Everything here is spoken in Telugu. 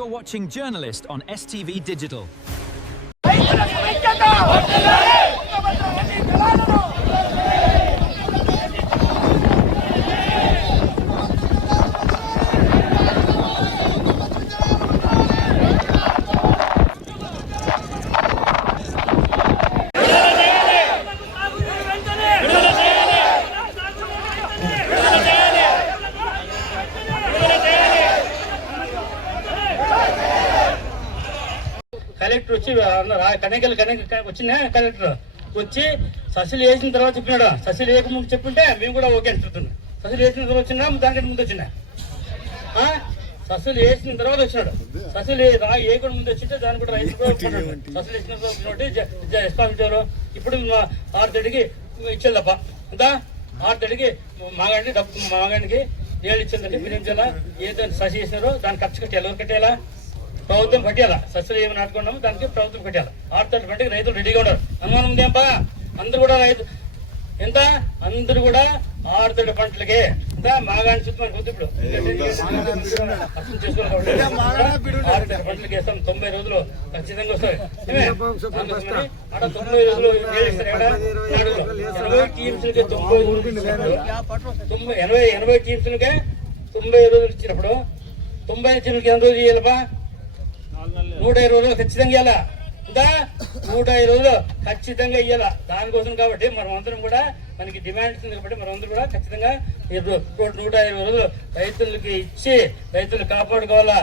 You're watching Journalist on STV Digital. Collector వచ్చి కనెకల్ వచ్చిన కలెక్టర్ వచ్చి ససిలు వేసిన తర్వాత చెప్పినాడు. ససిలు వేయకముందు చెప్పుంటే మేము కూడా ఓకే అంటున్నాం. ససిలు వేసిన తర్వాత వచ్చినా దానికంటే ముందు వచ్చినా ససులు వేసిన తర్వాత వచ్చినాడు. ససులు వేయకుండా ముందు వచ్చింటే దాన్ని కూడా రైతు కూడా ససులు వేసిన తర్వాత రెస్పాన్సిబిలిటీ ఎవరు? ఇప్పుడు 6 ఇచ్చేది తప్ప అంతా 6 మాగాడికి డబ్బు మాగాడికి 7 ఇచ్చేదంటే మీరు ఏం చేయాలా? ఏదైనా ససి వేసినారో దాన్ని ఖర్చు కట్టాలి. ఎవరు కట్టాలా? ప్రభుత్వం కట్టాలా. సస్యలు ఏమి నాటుకున్నాము దానికి ప్రభుత్వం కట్టాలి. 6 పంటకి రైతులు రెడీగా ఉన్నారు. అనుమానం ఉందేంపా? అందరూ కూడా రైతు ఎంత అందరూ కూడా 6 పంటలకే ఇంకా మాగాని చుట్టూ మనకు ఇప్పుడు అర్థం చేసుకోవాలి. 6 పంటలకి వేస్తాం. 90 రోజులు ఖచ్చితంగా వస్తాయి. అక్కడ 90 రోజులు ఏడిస్తారు. 80 టీమ్స్లకే 80 టీమ్స్లకే 90 రోజులు ఇచ్చినప్పుడు 90 టీంలకి ఎంత రోజులు ఇవ్వాలపా? 105 రోజులు ఖచ్చితంగా ఇవ్వాలా. ఇంకా 105 రోజులు ఖచ్చితంగా ఇవ్వాలా. దానికోసం కాబట్టి మనం అందరం కూడా మనకి డిమాండ్స్ ఉంది కాబట్టి మనం అందరం కూడా ఖచ్చితంగా 105 రోజులు రైతులకి ఇచ్చి రైతులు కాపాడుకోవాలా.